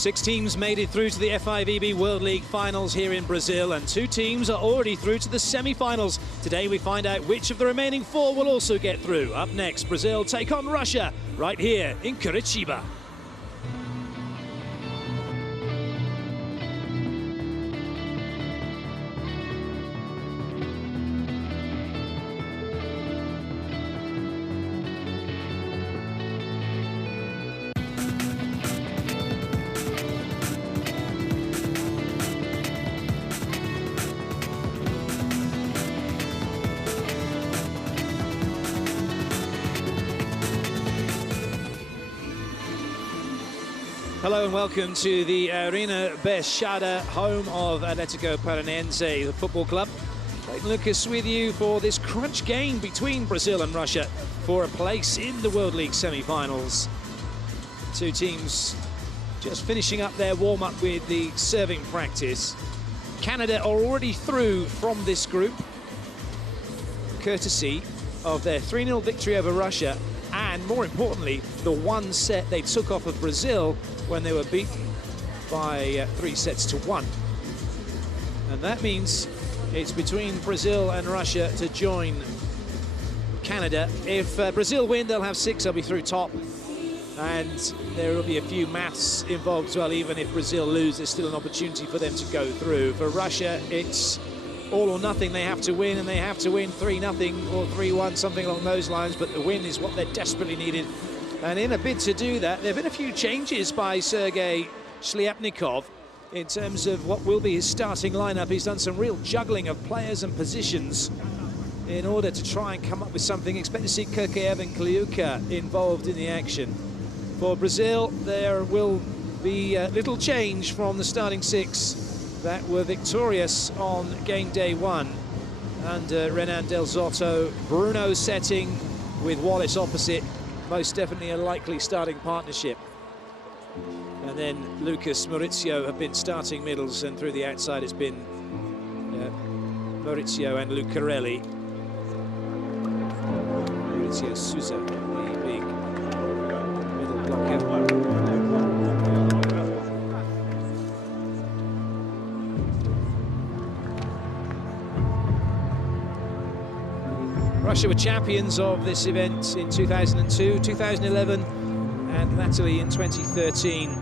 6 teams made it through to the FIVB World League finals here in Brazil, and 2 teams are already through to the semi-finals. Today we find out which of the remaining 4 will also get through. Up next, Brazil take on Russia right here in Curitiba. Hello and welcome to the Arena Baixada, home of Atlético Paranaense, the football club. Clayton Lucas with you for this crunch game between Brazil and Russia for a place in the World League semi-finals. 2 teams just finishing up their warm-up with the serving practice. Canada are already through from this group, courtesy of their 3-0 victory over Russia, and more importantly, the 1 set they took off of Brazil when they were beaten by 3 sets to 1. And that means it's between Brazil and Russia to join Canada. If Brazil win, they'll have 6, they'll be through top. And there will be a few maths involved as well. Even if Brazil lose, there's still an opportunity for them to go through. For Russia, it's all or nothing. They have to win, and they have to win 3-0 or 3-1, something along those lines. But the win is what they're desperately needed. And in a bid to do that, there have been a few changes by Sergei Shliapnikov in terms of what will be his starting lineup. He's done some real juggling of players and positions in order to try and come up with something. Expect to see Kirkeev and Kliuka involved in the action. For Brazil, there will be little change from the starting 6 that were victorious on game day 1 under Renan Del Zotto. Bruno setting with Wallace opposite. Most definitely a likely starting partnership. And then Lucas, Maurizio have been starting middles, and through the outside it's been Maurizio and Lucarelli. Maurizio Souza, the big middle blocker. Russia were champions of this event in 2002, 2011, and latterly in 2013.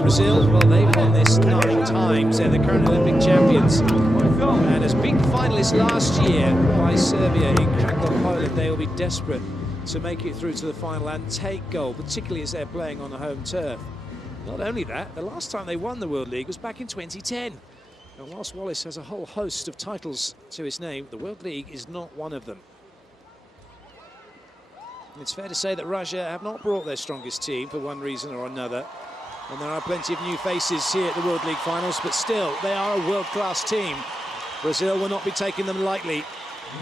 Brazil, well, they've won this 9 times. They're the current Olympic champions. And as beaten finalists last year by Serbia in Krakow, Poland, they will be desperate to make it through to the final and take gold, particularly as they're playing on the home turf. Not only that, the last time they won the World League was back in 2010. And whilst Wallace has a whole host of titles to his name, the World League is not one of them. It's fair to say that Russia have not brought their strongest team for one reason or another. And there are plenty of new faces here at the World League finals, but still, they are a world-class team. Brazil will not be taking them lightly.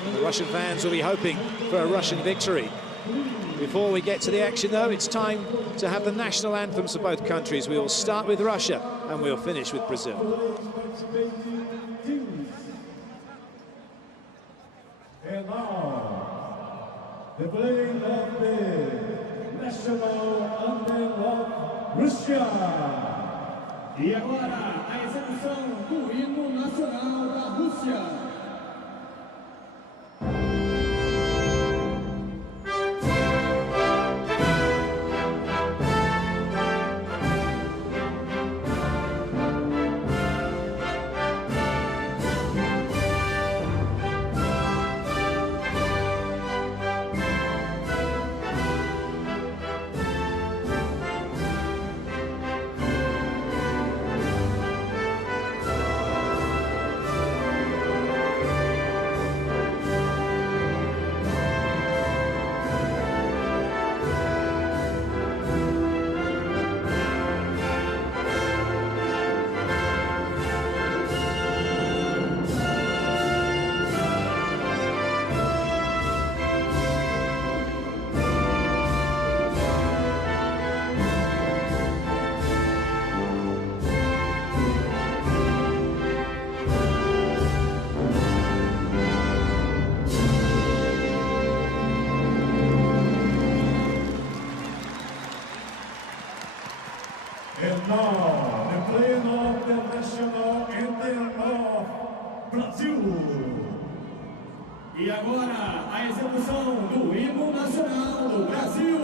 And the Russian fans will be hoping for a Russian victory. Before we get to the action, though, it's time to have the national anthems for both countries. We will start with Russia, and we'll finish with Brazil. And now, the playing of the national anthem of Russia. E agora, a execução do hino nacional da Rússia. agora a execução do hino nacional do Brasil.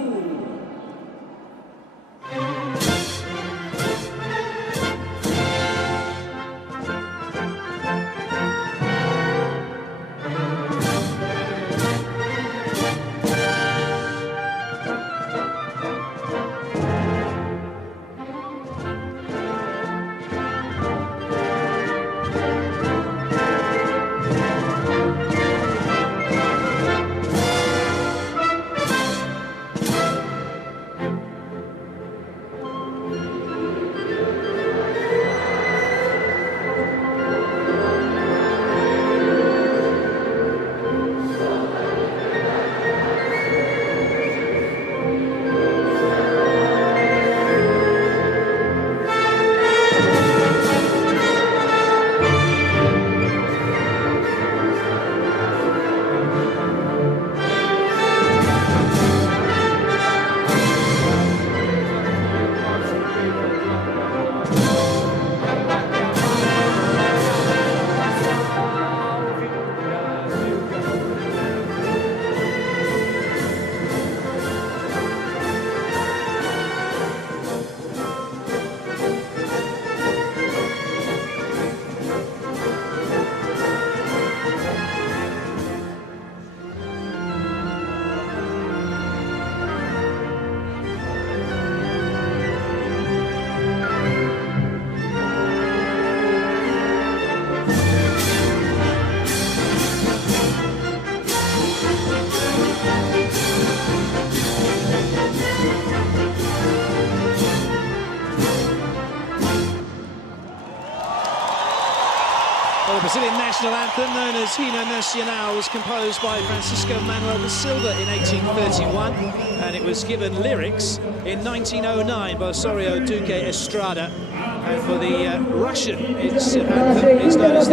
Well, the Brazilian national anthem, known as Hino Nacional, was composed by Francisco Manuel da Silva in 1831, and it was given lyrics in 1909 by Osorio Duque Estrada. And for the Russian, its anthem is known as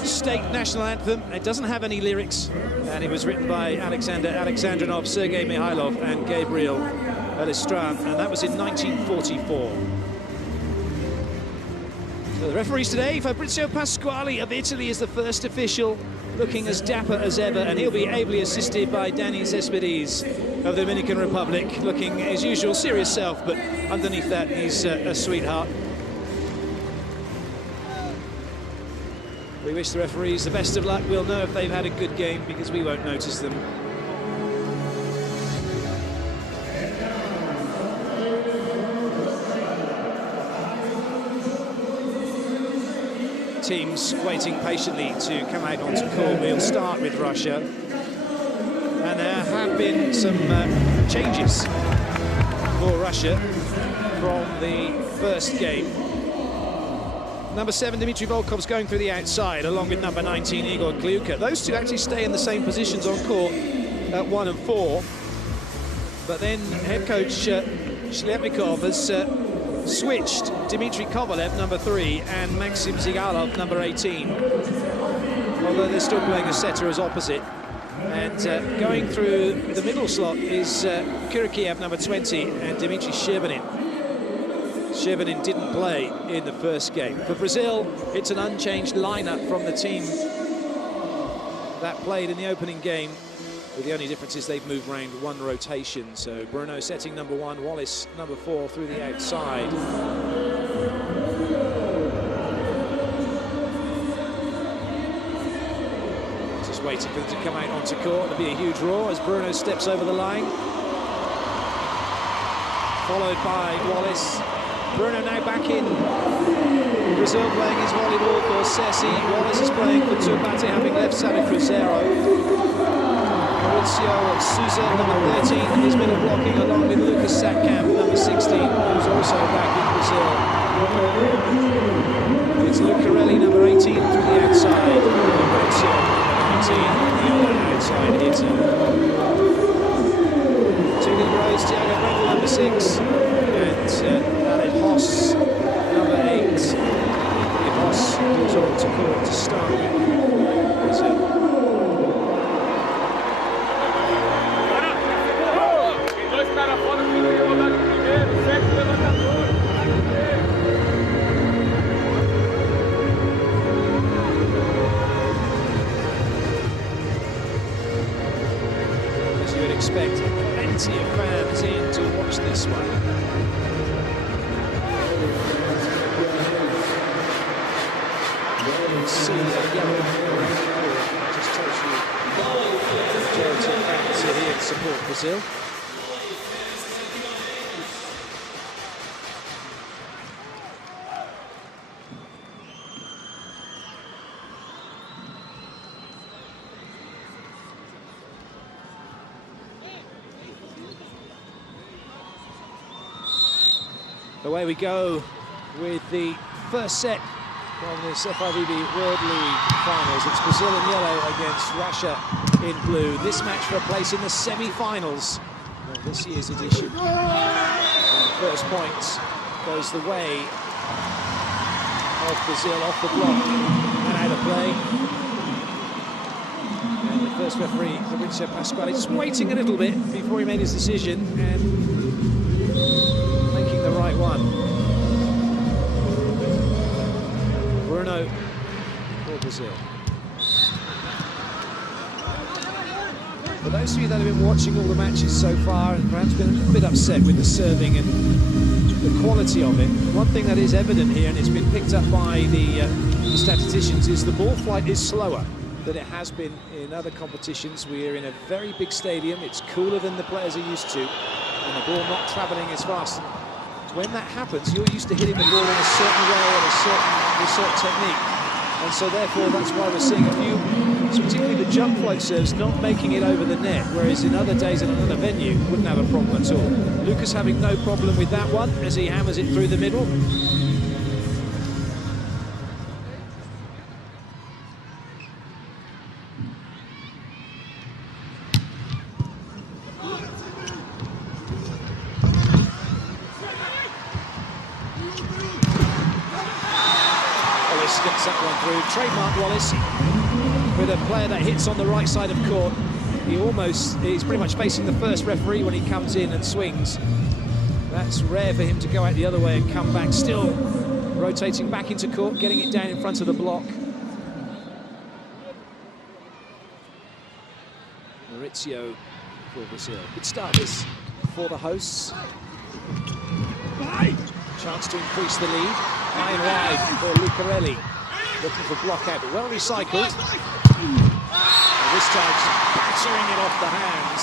the state national anthem. It doesn't have any lyrics, and it was written by Alexander Alexandrinov, Sergei Mikhailov, and Gabriel Elistran, and that was in 1944. So the referees today, Fabrizio Pasquali of Italy is the first official, looking as dapper as ever, and he'll be ably assisted by Danny Cespedes of the Dominican Republic, looking his usual serious self, but underneath that he's a sweetheart. We wish the referees the best of luck. We'll know if they've had a good game because we won't notice them. Teams waiting patiently to come out onto court. We'll start with Russia. And there have been some changes for Russia from the first game. Number 7, Dmitry Volkov's going through the outside, along with number 19, Igor Kliuka. Those two actually stay in the same positions on court at 1 and 4. But then head coach Shliapnikov has switched Dmitry Kovalev, number 3, and Maxim Zigalov, number 18. Although they're still playing a setter as opposite. And going through the middle slot is Kurikiev, number 20, and Dmitry Sherbinin. Sherbinin didn't play in the first game. For Brazil, it's an unchanged lineup from the team that played in the opening game. But the only difference is they've moved around one rotation. So Bruno setting number 1, Wallace number 4 through the outside. Just waiting for them to come out onto court. There'll be a huge roar as Bruno steps over the line. Followed by Wallace. Bruno now back in. Brazil playing his volleyball for Cessi. Wallace is playing for Turbate, having left Santa Cruzeiro. Maurizio Souza, number 13, is middle blocking along with Lucas Satkamp, number 16, who's also back in Brazil. It's Lucarelli, number 18, through the outside. Maurizio, number 19, the other outside hitter. Two liberos, Thiago Brendel, number 6, and Aled Hoss, number 8. Hoss goes on to court to start with Brazil. plenty of fans in to watch this one. You can see the yellow just tells you the majority of fans are here to support Brazil. Away we go with the first set from this FIVB World League finals. It's Brazil in yellow against Russia in blue. This match for a place in the semi-finals of this year's edition. And first point goes the way of Brazil, off the block and out of play. And the first referee, Maurizio Pasquale, just waiting a little bit before he made his decision and the right one. Bruno for Brazil. For those of you that have been watching all the matches so far and perhaps been a little bit upset with the serving and the quality of it, one thing that is evident here, and it's been picked up by the statisticians, is the ball flight is slower than it has been in other competitions. We're in a very big stadium. It's cooler than the players are used to, and the ball not travelling as fast. When that happens, you're used to hitting the ball in a certain way and a certain technique. And so therefore, that's why we're seeing a few, particularly the jump float serves, not making it over the net, whereas in other days in another venue, wouldn't have a problem at all. Lucas having no problem with that one as he hammers it through the middle. Gets that one through. Trademark Wallace with a player that hits on the right side of court. He's pretty much facing the first referee when he comes in and swings. That's rare for him to go out the other way and come back, still rotating back into court, getting it down in front of the block. Maurizio for Brazil. Good start this for the hosts. Chance to increase the lead. High and wide for Lucarelli. Looking for block out, but well recycled. And this time battering it off the hands.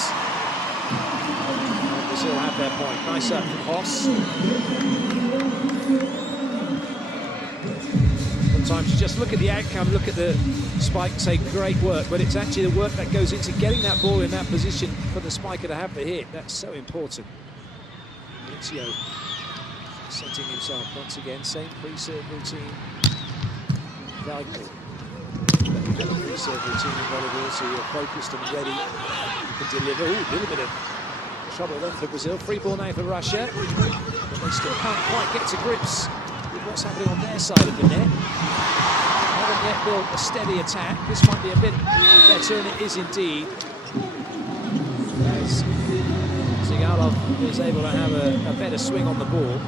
And Brazil have their point. Nice up from Hoss. Sometimes you just look at the outcome, look at the spike, say great work, but it's actually the work that goes into getting that ball in that position for the spiker to have the hit. That's so important. Maurizio setting himself once again, same pre-serve routine. Valuable. The pre-serve routine in volleyball, so you're focused and ready. You can deliver. Ooh, a little bit of trouble then for Brazil. Free ball now for Russia. But they still can't quite get to grips with what's happening on their side of the net. Haven't yet built a steady attack. This might be a bit better, and it is indeed. As Zigalov is able to have a better swing on the ball.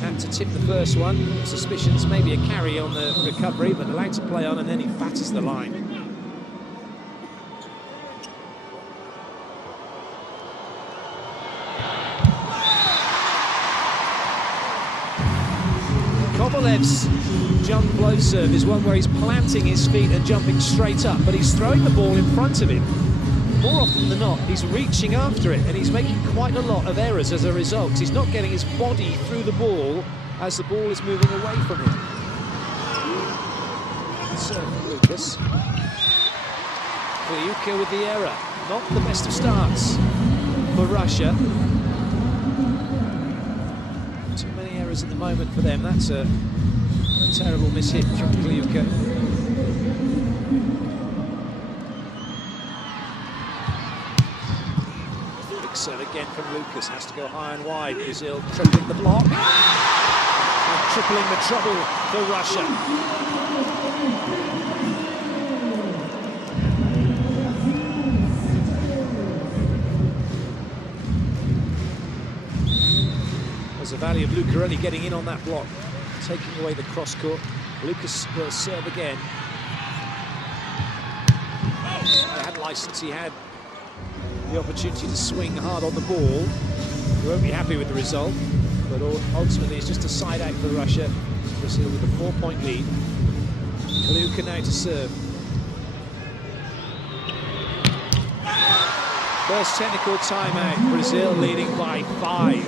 Had to tip the first one. Suspicions maybe a carry on the recovery, but allowed to play on, and then he batters the line. Kovalev's jump float serve is one where he's planting his feet and jumping straight up, but he's throwing the ball in front of him. More often than not, he's reaching after it, and he's making quite a lot of errors as a result. He's not getting his body through the ball as the ball is moving away from him. So, Lucas. Kliuka with the error. Not the best of starts for Russia. Too many errors at the moment for them. That's a terrible miss-hit from Kliuka. Serve again from Lucas, has to go high and wide. Brazil tripling the block and tripling the trouble for Russia. There's the value of Lucarelli getting in on that block, taking away the cross court. Lucas will serve again. license. He had the opportunity to swing hard on the ball. He won't be happy with the result, but ultimately it's just a side out for Russia. Brazil with a 4-point lead. Kaluka now to serve. First technical timeout, Brazil leading by 5.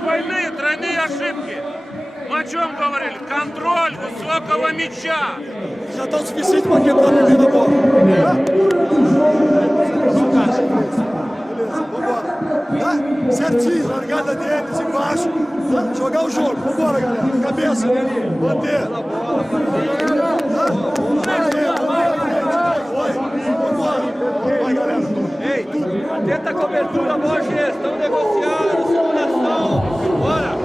Двойные, тройные ошибки. Мы о чем говорили? Контроль высокого мяча. Já está o suficiente para quebrar a primeira bola. Beleza, vambora. Tá? Certinho, largada deles embaixo. Tá? Jogar o jogo. Vambora, galera. Cabeça. Manter. Vai, galera. Ei, tenta a cobertura, boa gestão, negociando, simulação. Bora!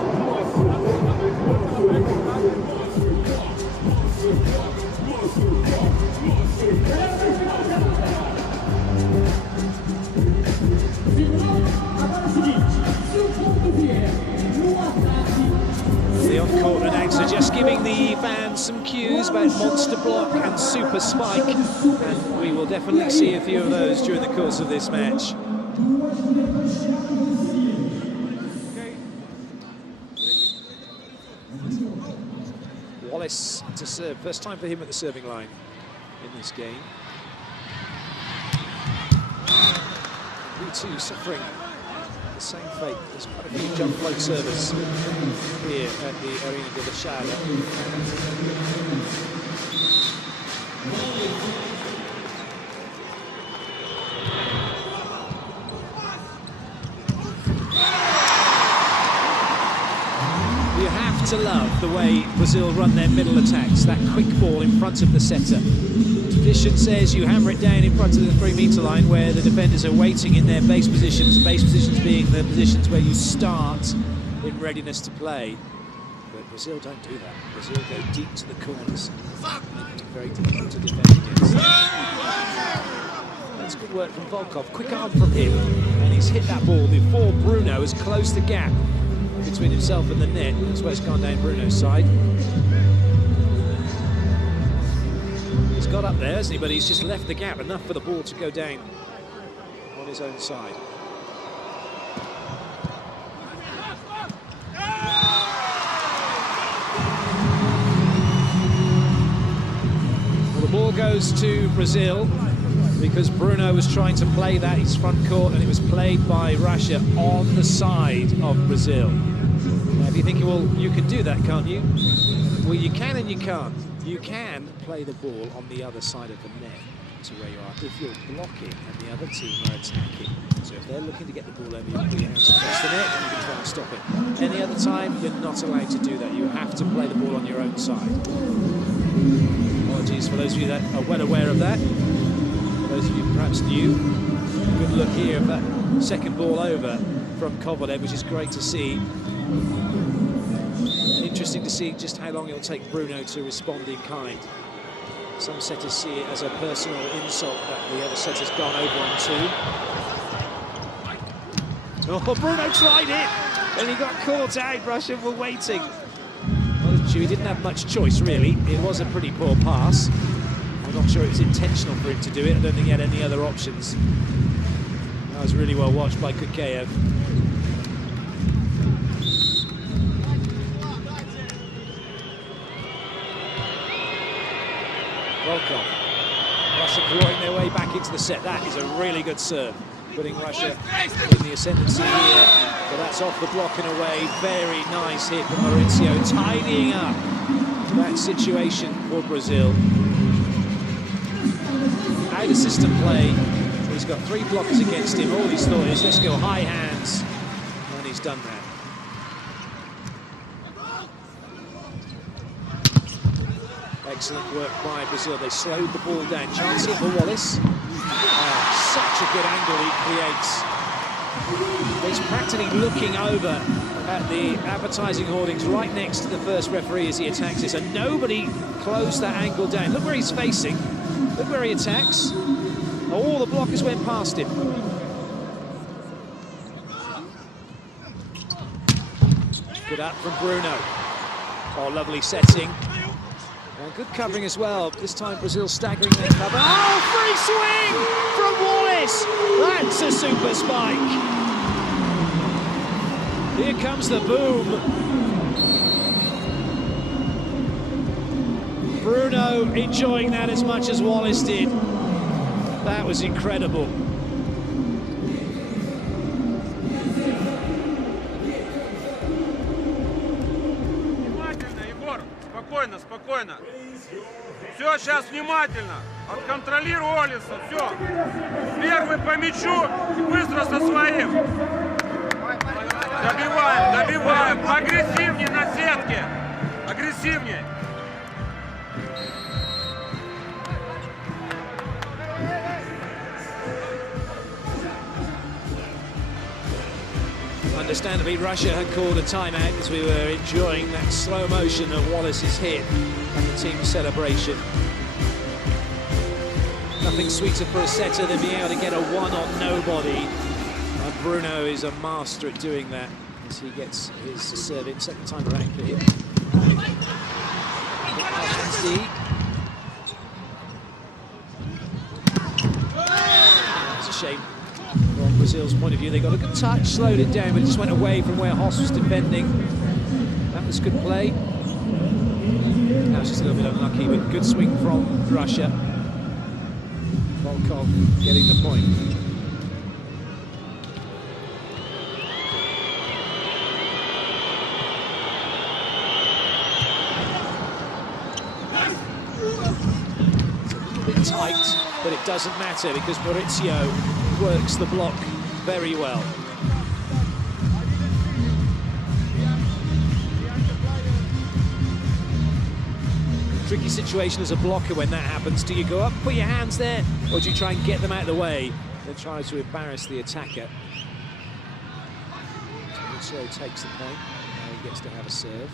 The on-court announcer just giving the fans some cues about monster block and super spike, and we will definitely see a few of those during the course of this match. Wallace to serve, first time for him at the serving line in this game. We too suffering the same fate. There's quite a few jump float servers here at the Arena de la Chada. You have to love the way Brazil run their middle attacks, that quick ball in front of the setter. Tradition says you hammer it down in front of the 3-meter line where the defenders are waiting in their base positions being the positions where you start in readiness to play. But Brazil don't do that. Brazil go deep to the corners. Very difficult to defend against. That's good work from Volkov. Quick arm from him, and he's hit that ball before Bruno has closed the gap between himself and the net. That's where it's gone down Bruno's side. He's got up there, hasn't he? But he's just left the gap enough for the ball to go down on his own side. Well, the ball goes to Brazil because Bruno was trying to play that. He's front court, and it was played by Russia on the side of Brazil. Now, if you're thinking, well, you can do that, can't you? Well, you can and you can't. You can play the ball on the other side of the net to where you are if you're blocking and the other team are attacking. So if they're looking to get the ball over, you can put your hands across the net and you can try and stop it. Any other time, you're not allowed to do that. You have to play the ball on your own side. Apologies for those of you that are well aware of that. For those of you perhaps new, good look here of that second ball over from Kovarev, which is great to see. Interesting to see just how long it'll take Bruno to respond in kind. Some setters see it as a personal insult that the other setter's gone over on two. Oh, Bruno tried it, and he got caught out. Russia were waiting. Well, he didn't have much choice, really. It was a pretty poor pass. I'm not sure it was intentional for him to do it. I don't think he had any other options. That was really well watched by Kukeyev. Volkov. Russia clawing their way back into the set. That is a really good serve, putting Russia in the ascendancy here. But that's off the block and away. Very nice hit from Maurizio, tidying up that situation for Brazil. Out of system play. He's got 3 blockers against him. All he's thought is, let's go high hands. And he's done that. Excellent work by Brazil. They slowed the ball down. Chance here for Wallace. Such a good angle he creates. He's practically looking over at the advertising hoardings right next to the first referee as he attacks this, and nobody closed that angle down. Look where he's facing. Look where he attacks. All the blockers went past him. Good up from Bruno. Oh, lovely setting. And good covering as well. This time Brazil staggering their cover. Oh, free swing from Wallace. That's a super spike. Here comes the boom. Bruno enjoying that as much as Wallace did. That was incredible. Внимательно, Егор. Спокойно, спокойно. Все, сейчас внимательно. Отконтролируй Олиса. Все. Первый по мячу и быстро со своим. Добиваем, добиваем. Агрессивнее на сетке. Агрессивнее. Understandably, Russia had called a timeout as we were enjoying that slow motion of Wallace's hit and the team's celebration. Nothing sweeter for a setter than being able to get a one on nobody. And Bruno is a master at doing that as he gets his serve in. Second time around for him. It's a shame. From Brazil's point of view, they got a good touch, slowed it down, but it just went away from where Hoss was defending. That was good play. That was just a little bit unlucky, but good swing from Russia. Volkov getting the point. It's a little bit tight, but it doesn't matter because Maurizio works the block very well. Tricky situation as a blocker when that happens. Do you go up, put your hands there, or do you try and get them out of the way and try to embarrass the attacker? Maurizio takes the point. Now he gets to have a serve.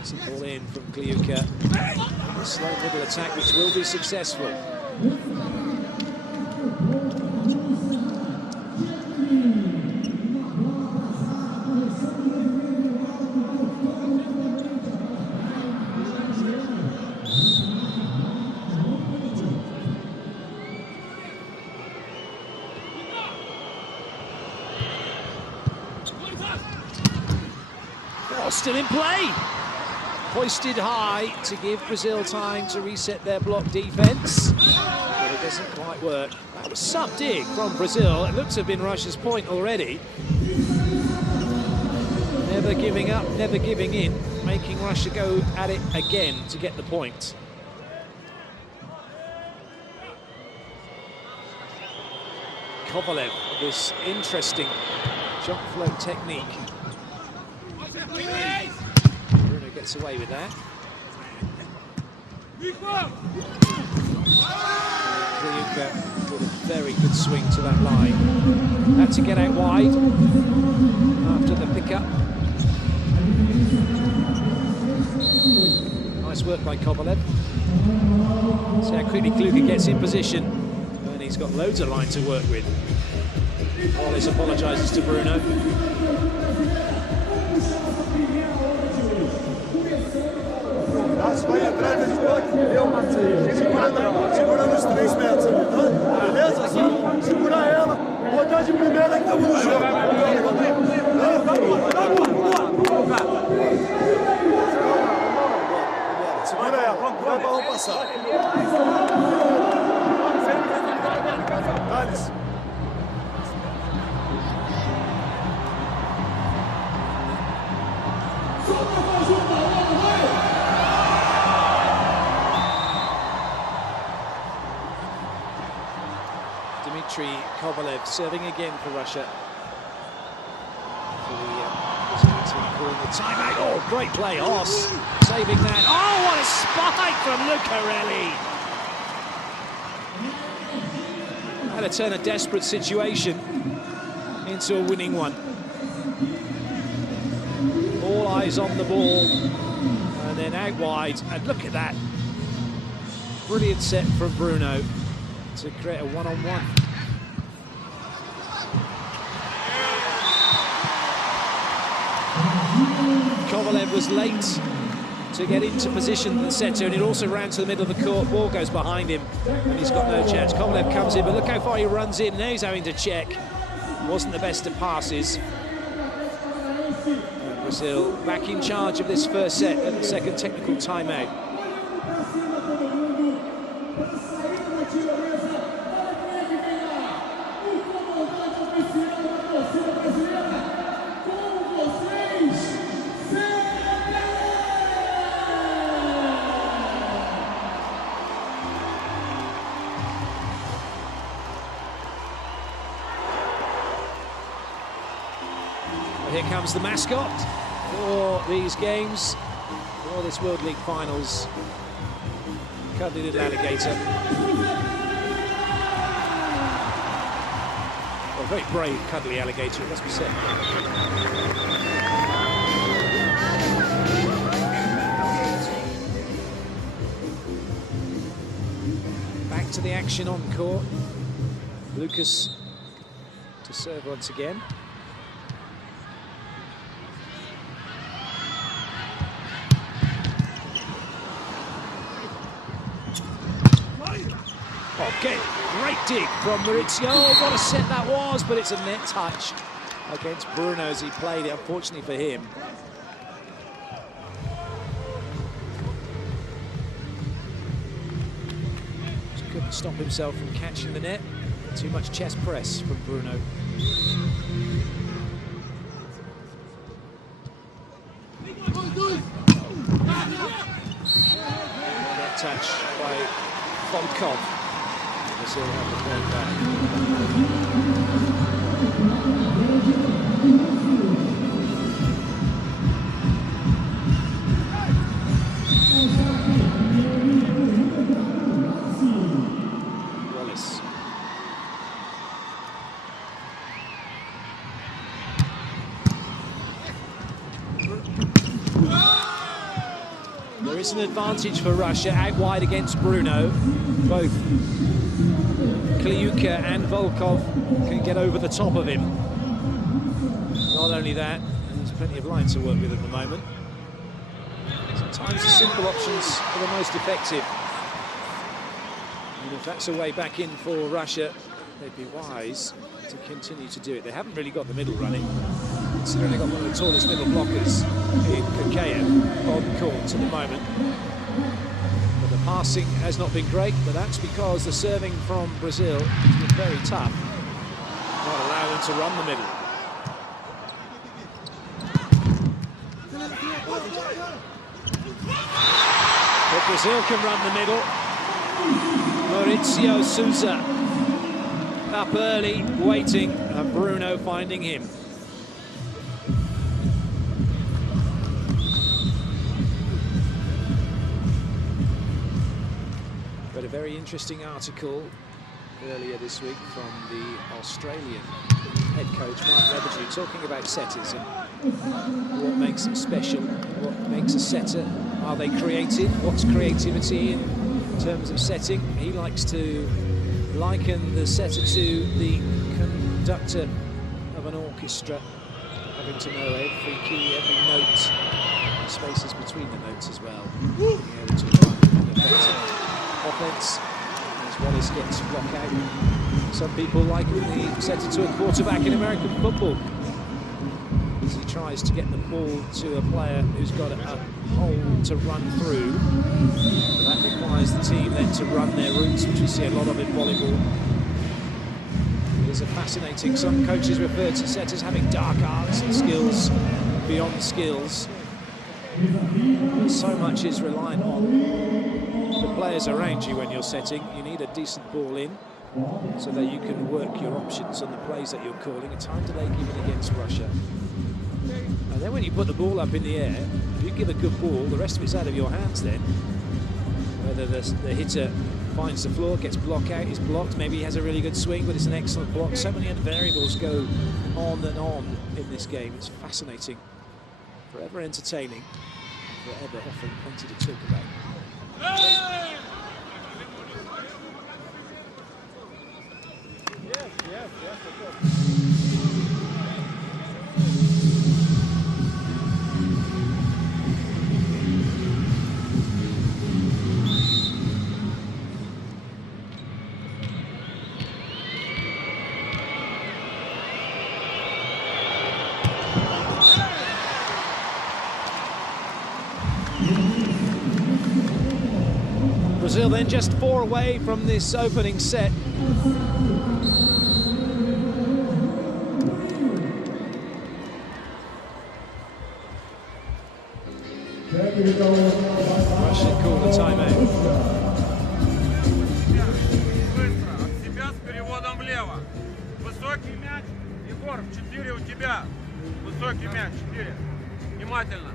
It's a ball in from Kliuka. A slow middle attack which will be successful. Oh, still in play. Hoisted high to give Brazil time to reset their block defense. But it doesn't quite work. That was subbed in from Brazil. It looks to have been Russia's point already. Never giving up, never giving in, making Russia go at it again to get the point. Kovalev, this interesting jump float technique. Bruno gets away with that. Kliuka with a very good swing to that line. Had to get out wide after the pickup. Nice work by Kovalev. See how quickly Kliuka gets in position. And he's got loads of line to work with. Wallace apologises to Bruno. Vai entrar de toque, segurando os 3 metros ali, tá? Beleza? Só segurar ela, botar de primeira que estamos no jogo. Segura ela, vai para passar. Thales. Kovalev serving again for Russia. For the Brazilian team calling the timeout. Oh, great play, Hoss saving that. Oh, what a spike from Lucarelli! How to turn a desperate situation into a winning one. All eyes on the ball, and then out wide. And look at that. Brilliant set from Bruno to create a one-on-one. Kovalev was late to get into position, the setter, and it also ran to the middle of the court. Ball goes behind him, and he's got no chance. Kovalev comes in, but look how far he runs in. Now he's having to check. Wasn't the best of passes. And Brazil back in charge of this first set at the second technical timeout. Here comes the mascot for these games, for this World League Finals. Cuddly little alligator. Well, a very brave, cuddly alligator, it must be said. Back to the action on court. Lucas to serve once again. Okay, great dig from Maurizio. Oh, what a set that was, but it's a net touch against Bruno as he played it, unfortunately for him. Just couldn't stop himself from catching the net. Too much chest press from Bruno. Net touch by Volkov. Brazil have the point back. Wallace. There is an advantage for Russia out wide against Bruno. Both Kliuka and Volkov can get over the top of him. Not only that, there's plenty of line to work with at the moment. Sometimes the simple options are the most effective. And if that's a way back in for Russia, they'd be wise to continue to do it. They haven't really got the middle running, considering they've got one of the tallest middle blockers in Kakayev on court at the moment. The passing has not been great, but that's because the serving from Brazil has been very tough. Not allow them to run the middle. But Brazil can run the middle. Maurizio Souza up early, waiting, and Bruno finding him. But a very interesting article earlier this week from the Australian head coach, Mark Lebedew, talking about setters and what makes them special, what makes a setter. Are they creative? What's creativity in terms of setting? He likes to liken the setter to the conductor of an orchestra, having to know every key, every note, the spaces between the notes as well. Being able to run an effective offense as Wallace gets block out. Some people liken the setter to a quarterback in American football as he tries to get the ball to a player who's got a hole to run through. That requires the team then to run their routes, which we see a lot of in volleyball. It is a fascinating, some coaches refer to setters having dark arts and skills beyond skills. So much is reliant on the players around you when you're setting. You need a decent ball in so that you can work your options on the plays that you're calling. A time delay given against Russia. And then when you put the ball up in the air, if you give a good ball, the rest of it's out of your hands then. Whether the hitter finds the floor, gets block out, is blocked, maybe he has a really good swing, but it's an excellent block. So many variables go on and on in this game. It's fascinating, forever entertaining, forever offering plenty to talk about. Yes, of course. Brazil then, just 4 away from this opening set. Russia called a timeout. Быстро, от себя с переводом влево. Высокий мяч. Егор, 4 у тебя. Высокий мяч, 4. Внимательно.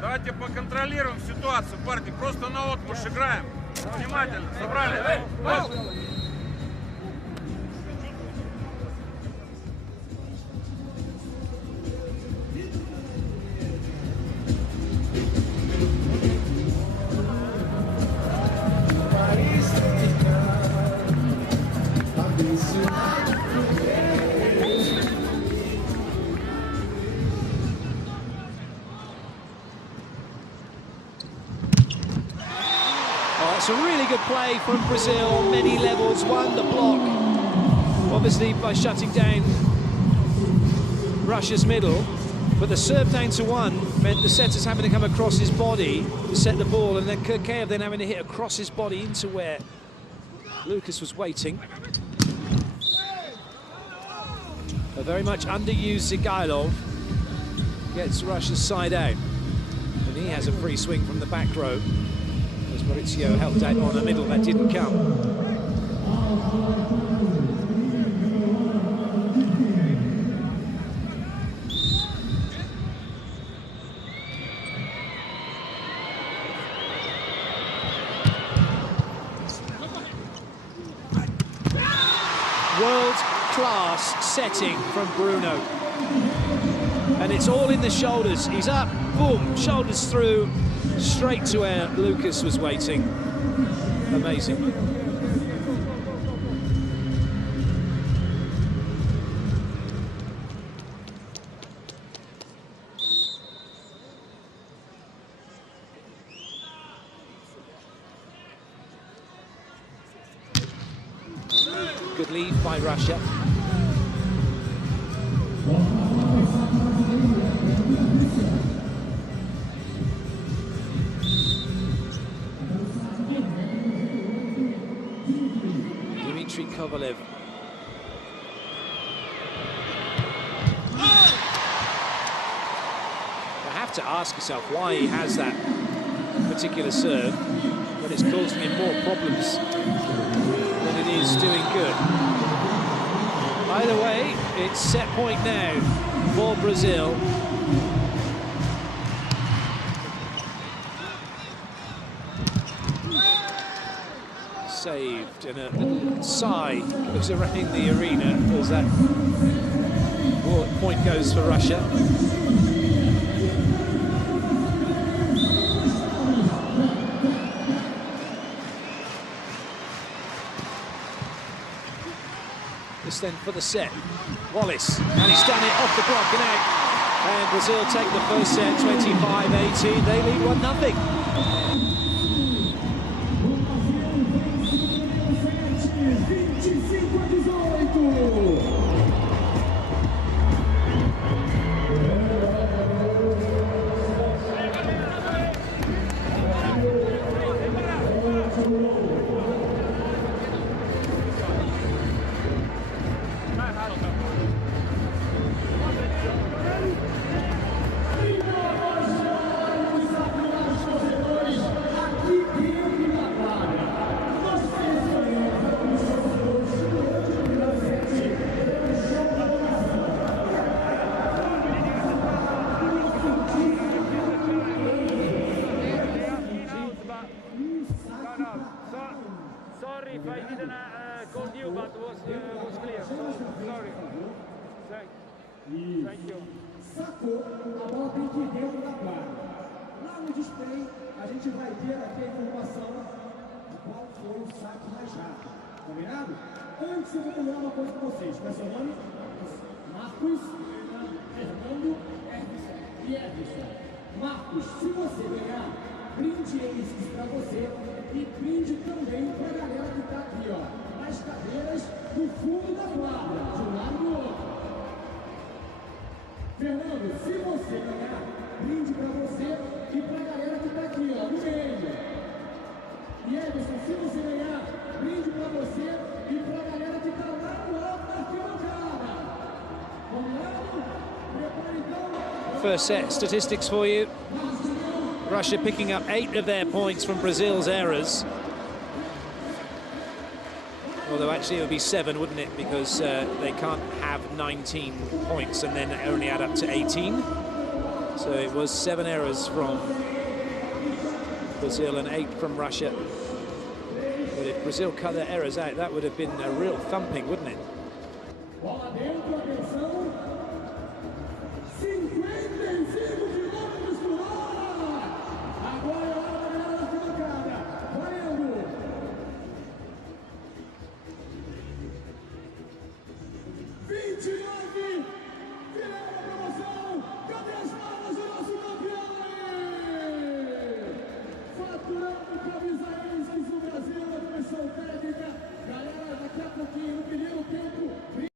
Давайте поконтролируем ситуацию, парни. Просто на отпуск играем. Внимательно. Собрали. It's a really good play from Brazil on many levels. Won the block, obviously by shutting down Russia's middle, but the serve down to 1 meant the setter's having to come across his body to set the ball, and then Kurkaev then having to hit across his body into where Lucas was waiting. A very much underused Zigailov gets Russia's side out, and he has a free swing from the back row. As Maurizio helped out on the middle, that didn't come. World-class setting from Bruno. And it's all in the shoulders. He's up, boom, shoulders through, straight to where Lucas was waiting. Amazing. Good lead by Russia. Kovalev. You have to ask yourself why he has that particular serve when it's causing him more problems than it is doing good. Either way, it's set point now for Brazil. Saved, and a little sigh goes around the arena as that point goes for Russia. This then for the set. Wallace, and he's done it off the block and out. And Brazil take the first set 25-18. They lead 1-0. Sorry if I didn't call you, but was clear. Sorry. Thank you. Sacou, a bola tem que ir dentro da quadra. Lá no display, a gente vai ter aqui a informação de qual foi o saque mais rápido. Combinado? Antes eu vou combinar uma coisa com vocês. Qual é seu nome? Marcos, Fernando e Edson. Marcos, se você ganhar, brinde esses para você e brinde também para a galera que está aqui, ó, nas cadeiras do fundo da quadra, de um lado e do outro. Fernando, se você ganhar, brinde para você e para a galera que está aqui, ó, no meio. first set statistics for you. Russia picking up 8 of their points from Brazil's errors. Although actually it would be 7, wouldn't it? Because they can't have 19 points and then only add up to 18. So it was 7 errors from Brazil and 8 from Russia. But if Brazil cut their errors out, that would have been a real thumping, wouldn't it? Bola dentro, atenção.